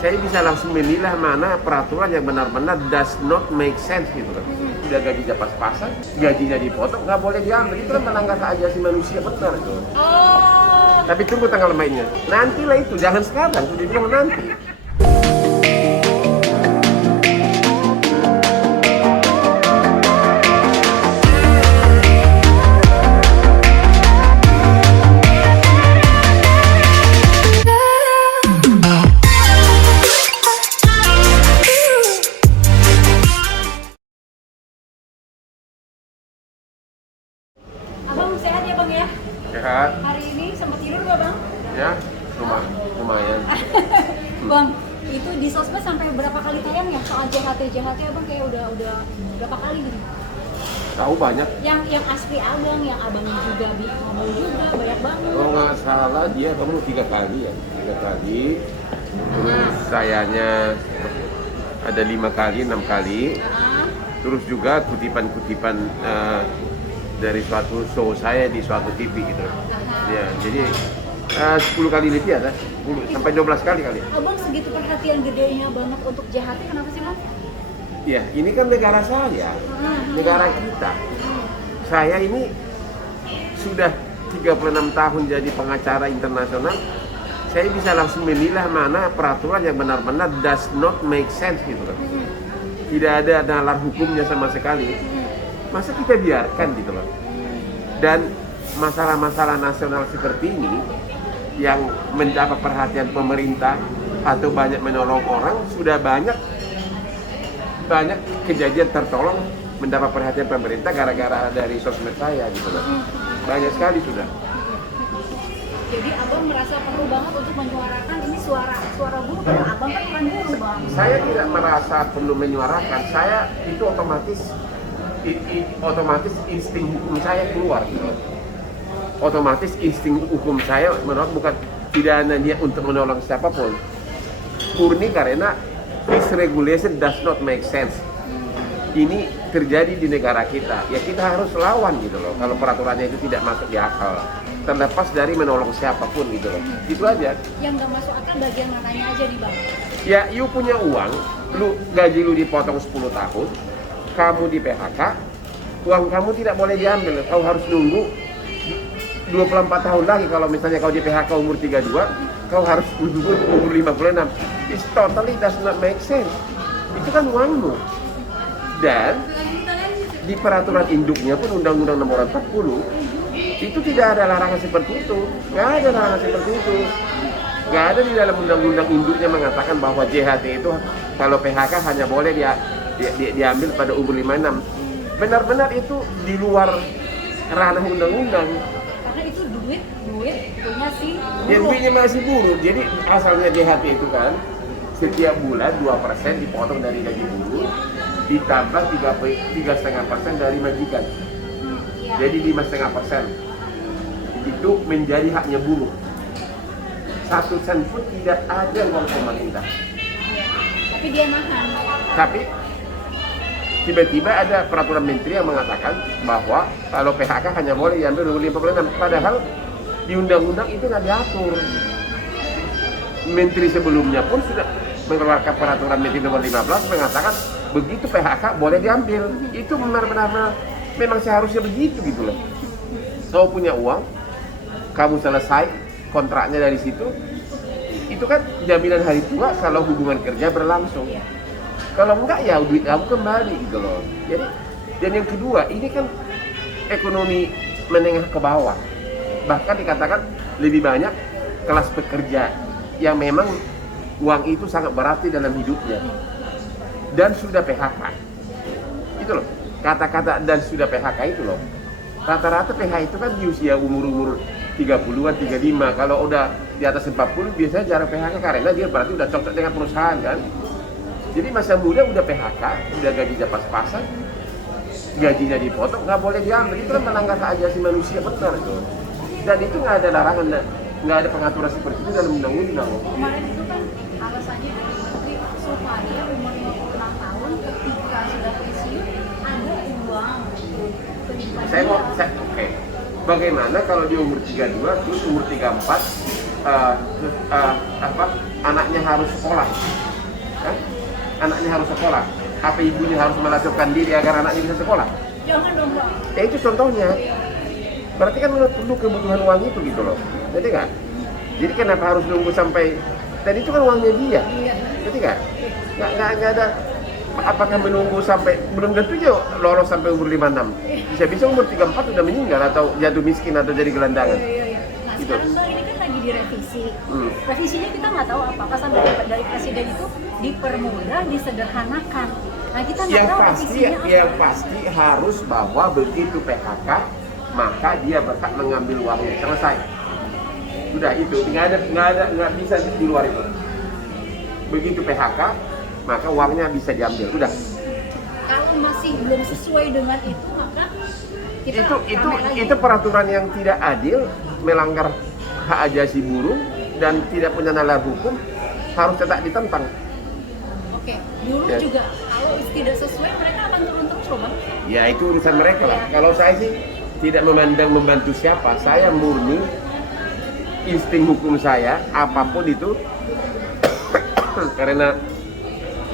saya bisa langsung memilah mana peraturan yang benar-benar does not make sense gitu kan. Udah gajinya pas-pasan, gajinya dipotong, nggak boleh diambil. Itu kan melanggar hak asasi manusia benar itu. Oh. Tapi tunggu tanggal mainnya. Nantilah itu, jangan sekarang. Udah bilang nanti. Abang sehat ya Bang ya? Sehat? Hari ini sempat tidur nggak Bang? Ya, lumayan. Bang, itu di sosmed sampai berapa kali tayang ya soal JHT Abang kayak udah berapa kali gitu? Tahu banyak. Yang asli Abang, yang Abang juga ngomong juga banyak banget. Kalau nggak salah dia kamu 3 kali ya, 3 kali. Terus sayanya ada 5 kali, 6 kali. Terus juga kutipan-kutipan dari suatu show saya di suatu TV gitu. Ya, jadi 10 kali lebih ada, 10 sampai 12 kali. Abang segitu perhatian gedenya banget untuk JHT, kenapa sih Bang? Ya, ini kan negara saya, negara kita. Saya ini sudah 36 tahun jadi pengacara internasional. Saya bisa langsung memilah mana peraturan yang benar-benar does not make sense gitu kan. Tidak ada nalar hukumnya sama sekali. Masa kita biarkan gitu loh. Dan masalah-masalah nasional seperti ini yang mendapat perhatian pemerintah atau banyak menolong orang, sudah banyak kejadian tertolong mendapat perhatian pemerintah gara-gara dari sosmed saya gitu loh. Banyak sekali sudah. Jadi Abang merasa perlu banget untuk menyuarakan ini suara buruh, karena Abang kan bukan buruh Bang. Saya tidak merasa perlu menyuarakan. Saya itu otomatis insting hukum saya keluar gitu. Otomatis insting hukum saya menolak, bukan tidak ada niat untuk menolong siapapun. Murni karena this regulation does not make sense. Ini terjadi di negara kita. Ya kita harus lawan gitu loh. Kalau peraturannya itu tidak masuk di akal, terlepas dari menolong siapapun gitu loh. Itu aja. Yang nggak masuk akal bagian mananya aja nih Bang? Ya, you punya uang, gaji lu dipotong 10 tahun, kamu di PHK, uang kamu tidak boleh diambil. Kau harus nunggu 24 tahun lagi. Kalau misalnya kau di PHK umur 32, kau harus nunggu umur 56. It's totally does not make sense. Itu kan uangmu. Dan di peraturan induknya pun Undang-Undang Nomor 40 itu tidak ada larangan seperti itu. Nggak ada larangan seperti itu. Nggak ada di dalam undang-undang induknya mengatakan bahwa JHT itu kalau PHK hanya boleh diambil pada umur 56. Benar-benar itu di luar ranah undang-undang. Karena itu duit punya si Ya, buruh. duitnya masih buruh. Jadi asalnya JHT itu kan setiap bulan 2% dipotong dari gaji buruh, ditambah 3,5% dari majikan. Jadi 5,5% itu menjadi haknya buruh. 1 sen pun tidak ada uang pemerintah. Tapi dia nahan. Tapi tiba-tiba ada peraturan menteri yang mengatakan bahwa kalau PHK hanya boleh diambil 56. Padahal di undang-undang itu nggak diatur. Menteri sebelumnya pun sudah mengeluarkan peraturan menteri nomor 15 mengatakan begitu PHK boleh diambil. Itu benar-benar memang seharusnya begitu gitu loh. Kau punya uang, kamu selesai kontraknya dari situ, itu kan jaminan hari tua kalau hubungan kerja berlangsung. Kalau enggak ya duit kamu kembali gitu loh. Jadi, dan yang kedua, ini kan ekonomi menengah ke bawah. Bahkan dikatakan lebih banyak kelas pekerja yang memang uang itu sangat berarti dalam hidupnya dan sudah PHK. Itu loh, kata-kata dan sudah PHK itu loh. Rata-rata PHK itu kan di usia umur 30-an, 35. Kalau udah di atas 40 biasanya jarang PHK karena dia berarti udah cocok dengan perusahaan kan. Jadi masa muda udah PHK, udah gajinya pas-pasan, gajinya dipotong, nggak boleh diambil. Itu kan melanggar hak asasi manusia benar itu. Dan itu nggak ada larangan, nggak ada pengaturan seperti itu dalam undang-undang. Kemarin itu kan alasannya dari menteri supaya umur 56 tahun ketika sudah pensiun ada uang. Oke. Bagaimana kalau di umur 32 terus umur 34 anaknya harus sekolah, kan? Anaknya harus sekolah. Apa ibunya harus melakukan diri agar anaknya bisa sekolah? Jangan dong, Pak. Ya itu contohnya. Berarti kan perlu kebutuhan uang itu gitu loh. Jadi nggak? Jadi kenapa harus nunggu sampai? Dan itu kan uangnya dia. Iya. Jadi nggak? Nggak ada. Apakah menunggu sampai belum tentu dia lolos sampai umur 56? Bisa-bisa umur 34 udah meninggal atau jatuh miskin atau jadi gelandangan. Iya. Nah, Gitu. sekarang Bang ini kan lagi direvisi. Hmm. Revisinya kita nggak tahu apa pesan dari presiden itu dipermudah, disederhanakan. Nah, kita nggak tahu revisinya apa. Yang pasti harus bahwa begitu PHK maka dia berhak mengambil uangnya. Selesai. Udah itu, nggak bisa di luar itu. Begitu PHK maka uangnya bisa diambil. Udah. Kalau masih belum sesuai dengan itu, maka kita rame lagi. Itu peraturan yang tidak adil, melanggar hak asasi buruh dan tidak punya nalar hukum, harus tetap ditentang. Oke, buruh Ya. juga kalau tidak sesuai mereka akan turun terus loh, Bang. Ya itu urusan mereka lah. Ya. Kalau saya sih tidak memandang membantu siapa, saya murni insting hukum saya apapun itu karena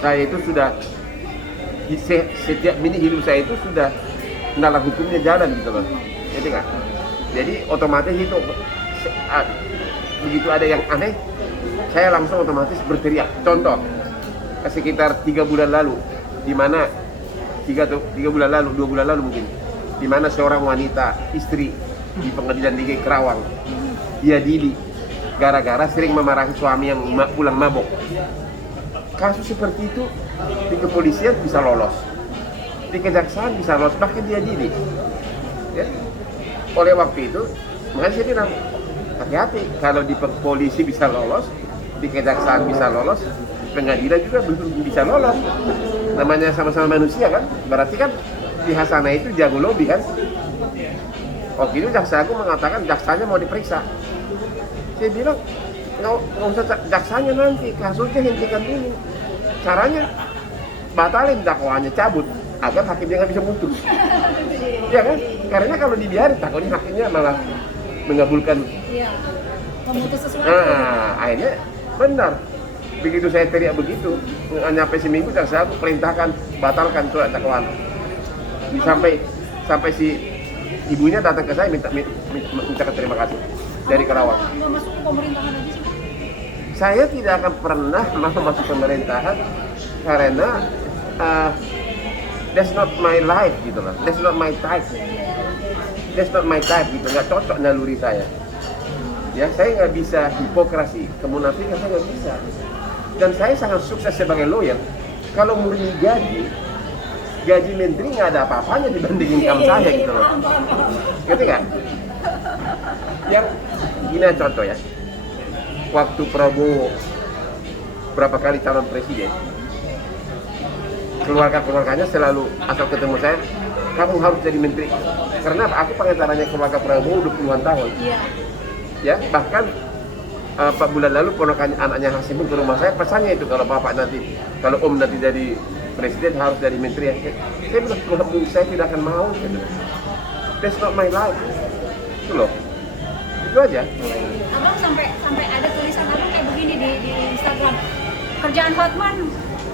saya itu sudah setiap mini hidup saya itu sudah nalar hukumnya jalan gitu loh. Jadi nggak? Jadi otomatis itu begitu ada yang aneh, saya langsung otomatis berteriak. Contoh, sekitar 3 bulan lalu, di mana 2 bulan lalu mungkin, di mana seorang wanita istri di pengadilan tinggi Kerawang diadili gara-gara sering memarahi suami yang pulang mabok. Kasus seperti itu di kepolisian bisa lolos, di kejaksaan bisa lolos, bahkan diadili. Ya. Oleh waktu itu, makanya saya bilang hati-hati, kalau di polisi bisa lolos, di kejaksaan bisa lolos, pengadilan juga belum bisa lolos. Namanya sama-sama manusia kan, berarti kan di Hasanah itu jago lobby kan. Oh gitu, jaksa aku mengatakan jaksanya mau diperiksa. Saya bilang nggak usah jaksanya, nanti kasusnya hentikan dulu. Caranya batalin dakwaannya, cabut agar hakimnya nggak bisa mutus. Ya kan? Karena kalau dibiarin takutnya hakimnya malah mengabulkan. Iya. Memutus sesuatu. Nah, akhirnya benar. Begitu saya teriak begitu, nyampe seminggu jaksa aku perintahkan batalkan surat dakwaan. Sampai si ibunya datang ke saya minta terima kasih dari Kerawang. Nggak masuk ke pemerintahan aja sih, Bang? Saya tidak akan pernah mau masuk pemerintahan karena that's not my life gitu loh. That's not my type. That's not my type gitu. Nggak cocok naluri saya. Ya, saya nggak bisa hipokrasi, kemunafikan saya nggak bisa. Dan saya sangat sukses sebagai lawyer. Kalau murni gaji menteri nggak ada apa-apanya dibandingin income saya gitu loh. Ngerti nggak? Yang gini contoh ya. Waktu Prabowo berapa kali calon presiden, keluarga-keluarganya selalu asal ketemu saya, kamu harus jadi menteri. Karena aku pengacaranya keluarga Prabowo udah puluhan tahun. Iya. Ya, bahkan 4 bulan lalu ponakan anaknya Hasimun ke rumah saya, pesannya itu kalau bapak nanti, kalau om nanti jadi presiden harus jadi menteri. Saya bilang, Tuhan, saya tidak akan mau gitu. That's not my life. Itu loh. Itu aja. Abang sampai ada tulisan abang kayak begini di Instagram. Kerjaan Hotman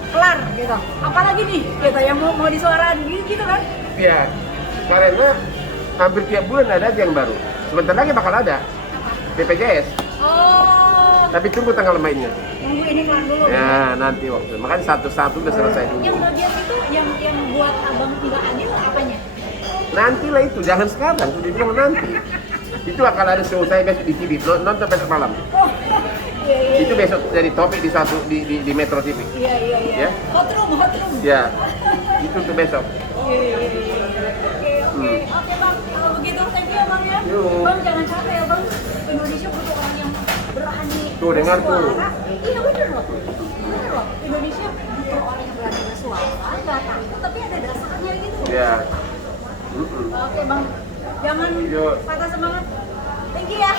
kelar gitu. Apalagi nih gitu yang mau disuarain gitu kan? Ya, karena hampir tiap bulan ada aja yang baru. Sebentar lagi bakal ada BPJS. Oh, Tapi tunggu tanggal mainnya. nunggu ini kelar dulu. Ya, nanti waktu. Makanya satu-satu udah selesai dulu. Yang bagian itu yang buat abang nggak adil apanya? Nantilah itu, jangan sekarang. Sudah bilang nanti. Itu akan ada show saya besok di TV, nonton besok malam. Oh, iya. Itu besok jadi topik di Metro TV. Iya. Ya? Hot room. Ya, itu tuh besok. Iya. Oke bang, kalau begitu thank you bang ya. Yuk. Bang jangan capek ya bang. Indonesia butuh orang yang berani. Tuh, dengar tuh. bersuara. Iya bener loh. Indonesia butuh orang yang berani bersuara, nggak takut tapi ada dasarnya gitu. Ya. Oke bang, jangan Yuk. patah semangat. Thank you ya.